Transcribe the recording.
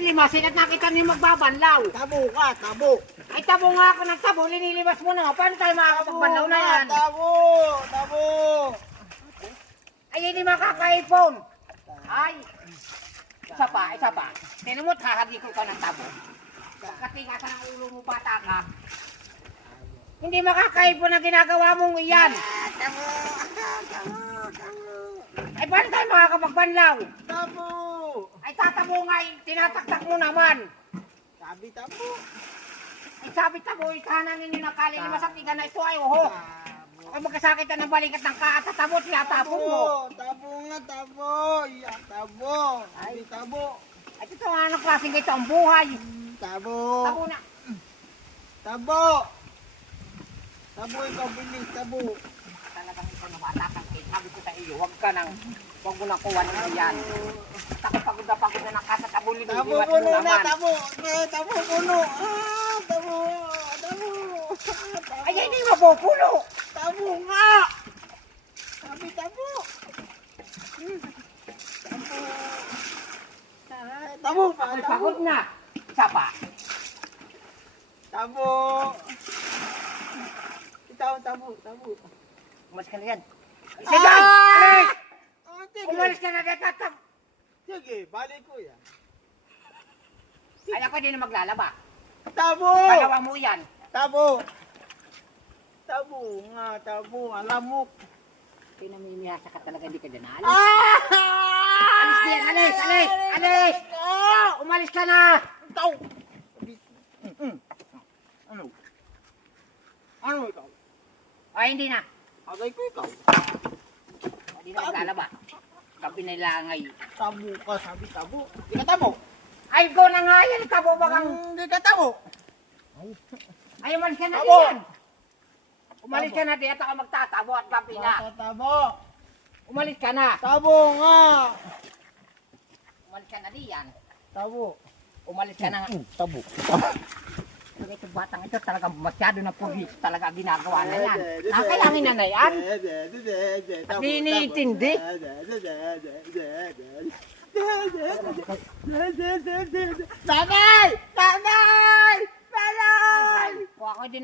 lilimasin at nakita niyo magbabanlaw. Tabo ka, tabo. Ay, tabo nga ako ng tabo, linilimas mo na. Paano tayo makakapagbanlaw na yan? Tabo, tabo. Ay, hindi makakaipon. Ay, isa pa. Tinan mo, hahagikol ka ng tabo. Katingatan ang ulo mo, bata ka. Hindi makakaipon ang ginagawa mong iyan. Tabo. Ay, paano tayo makakapagbanlaw? Tabo. Ay, tatabo nga, tinataktak mo naman. Sabi tabo. Ay, sabi tabo, ikanangin nyo na kalilimas at iga na ito ay oho. Ay, magkasakit ka ng balikat ng kaatatabo at yatapon mo. Tabo nga, tabo. Yan, tabo. Sabi tabo. Ay, ito nga, anong klaseng ito ang buhay. Tabo. Tabo na. Tabo. Tabo, ikaw bilis, tabo. Talagang ito na bata kang sabi ko sa iyo, huwag mo na kuha ng iyan. Ako pagod na ng katatabo, Tabo liliwas mo puno na, naman. tabo. Tabo puno. Tabo. Tabo. Ay, hindi mapupulo. Tabo nga. Sabi tabo. Tabo pa, Ako'y tabo. pagod na. Isa pa. Tabo. Ikaw, tabo, tabo. Umalis ka na yan. Sige, alis! Sige. Umalis ka na dito. Sige, balik ko yan. Ay, ako hindi na maglalaba. Tabo. Palawa mo yan. Tabo. Tabo nga, tabo. Alam mo. Pinamimihasa ka talaga, hindi ka dyan alis. Ah! Alis din, alis! Umalis ka na! Ikaw. Ano? Ano ikaw? Ay, hindi na. Agay ko ikaw. Hindi na maglalaba. Gabi na ilangay. Tabo ka, sabi tabo. Hindi ka tabo. Ay, go na nga yan. Tabo bakang... Hindi ka tabo. Ay, umalis ka na Tabo. diyan. Umalis ka na diyan at ako magtatabo at gabi na. Tabo. Umalis ka na. Tabo nga. Umalis ka na diyan. Tabo. Umalis ka na nga. Tabo. Ito batang ito talagang masyado na pulis talaga ginagawa na yan. Nakakayangin na yan. At iniintindi. Nanay! Nanay! Nanay! Kung ako hindi